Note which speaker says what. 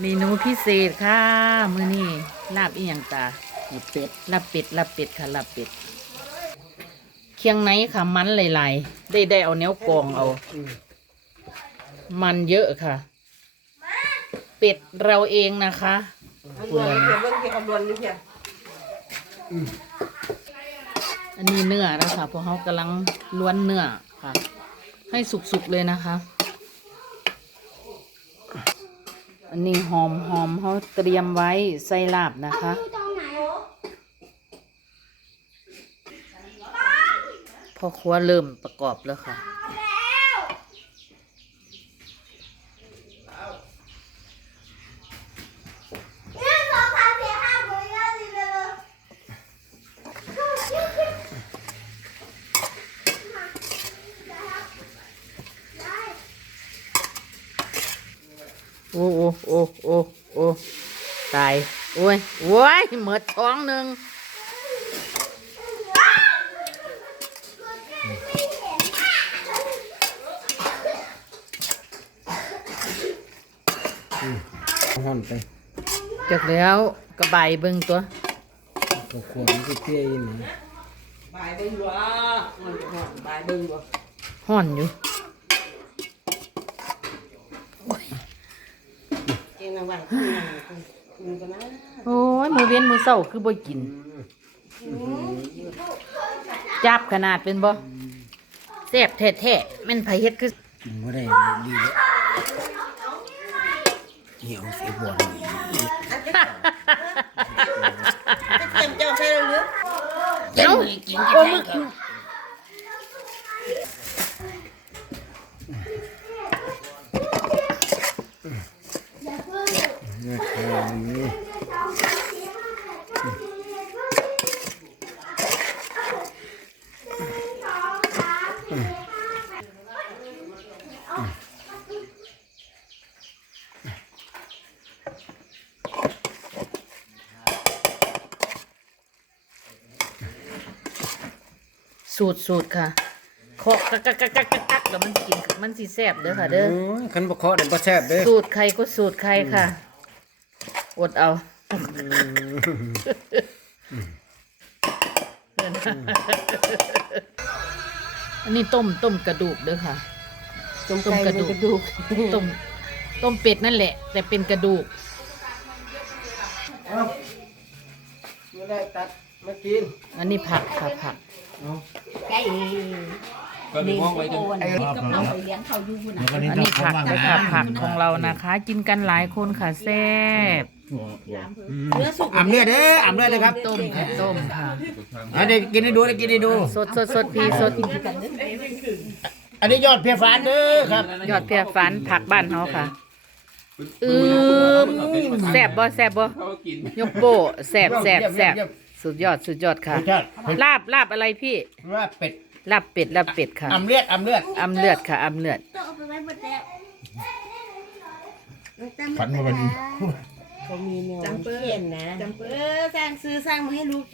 Speaker 1: เมนูพิเศษค่ะมื้อนี้ลาบอีหยังตา
Speaker 2: เป็ด
Speaker 1: ลาบเป็ดลาบเป็ดค่ะลาบเป็ดเคียงไหนค่ะมันหลายๆได้ได้เอาแนวกรองเอา มันเยอะค่ะ เป็ดเราเองนะคะ
Speaker 3: คำนวณเพียงเบิ่งเพียงคำนวณนี่เพียง
Speaker 1: อันนี้เนื้อนะคะเพราะเขากำลังล้วนเนื้อค่ะ ให้สุกๆเลยนะคะ อันนี้หอมหอมเขาเตรียมไว้ใส่ลาบนะคะ พอครัวเริ่มประกอบแล้วค่ะ โอ้โอ้โอ้โอ้โอ้ตายโอ้ยโอ้ยเหมือดท้องหนึ่ง
Speaker 2: ห่อนไป
Speaker 1: จากแล้วกระบายเบิ่งตัว
Speaker 2: ก็ขวานที่เตี้ยอีนี่
Speaker 3: บายเบิ่งวะมันหอมบายเบิ่งวะ
Speaker 1: ห่อนอยู่
Speaker 3: เก่งนางวันขึ้นนางขึ้นกันนะ
Speaker 1: โอ้ยมือเว้นมือเศร้าคือบ่กิน จับขนาดเป็นบ่แซ่บแท้ๆแม่นไผเฮ็ดคือ
Speaker 2: กินบ่ได้ดีเลยเหี่ยวเสียบวนอีก
Speaker 3: เตรียมเจ้าใส่แล้วหรือ
Speaker 1: เอ้าโอ้มึง
Speaker 2: นะครับนี่
Speaker 1: สูตรสูตรค่ะเคาะกักกักกักกักกักกักแล้วมันสิกินมันสิแซ่บเด้อค่ะ เด้อ
Speaker 2: โอ้ยคันบ่เคาะเดี๋ยวบ่แซ่บเด้อ
Speaker 1: สูตรใครก็สูตรใครค่ะ อดเอาอันนี้ต้มต้มกระดูกเด้อค่ะ
Speaker 3: ต้มกระดูกกระดูก
Speaker 1: ต้มต้มเป็ดนั่นแหละ แต่เป็นกระดูก
Speaker 2: เอ้าไม่ได้ตัดมากิน
Speaker 1: อันนี้ผักค่ะผัก
Speaker 3: ไก่
Speaker 4: ก็มีห้องไว้จน
Speaker 3: ไอ้กับเราไปเลี้ยงเขาอยู่พุ่นน่ะ
Speaker 1: อันนี้ผักนะคะผักของเรานะคะ กินกันหลายคนค่ะแซ่บ
Speaker 3: เนื้อสุก
Speaker 2: อ่ำเลือดเด้ออ่ำเลือดนะครับ
Speaker 1: ต้มค่ะต้มค่ะ
Speaker 2: อะเดี๋ยวกินให้ดูเดี๋ยวกินให้ดู
Speaker 1: สดสดสดพีสด
Speaker 2: อันนี้ยอดเพียฟานเด้อครับ
Speaker 1: ยอดเพียฟันผักบ้านเขาค่ะอืมแซ่บบ่แซ่บบ่
Speaker 4: เขาก็กิน
Speaker 1: ยกโป้แซ่บแซ่บ
Speaker 2: เยี่ยม
Speaker 1: แซ่บ
Speaker 2: เยี่ยม
Speaker 1: สุดยอดสุดยอดค่ะ
Speaker 2: รสชาติเผ็ด
Speaker 1: ลาบลาบอะไรพี่
Speaker 2: ว่าเป็ด
Speaker 1: ลาบเป็ดลาบเป็ดค่ะ
Speaker 2: อ่ำเลือดอ่ำเลือด
Speaker 1: อำเลือดค่ะอำเลือด
Speaker 2: ฝันมาวันนี้
Speaker 3: เขามีแนวจำเปิ้ลนะ จำเปิ้ลสร้างซื้อสร้างมาให้ลูก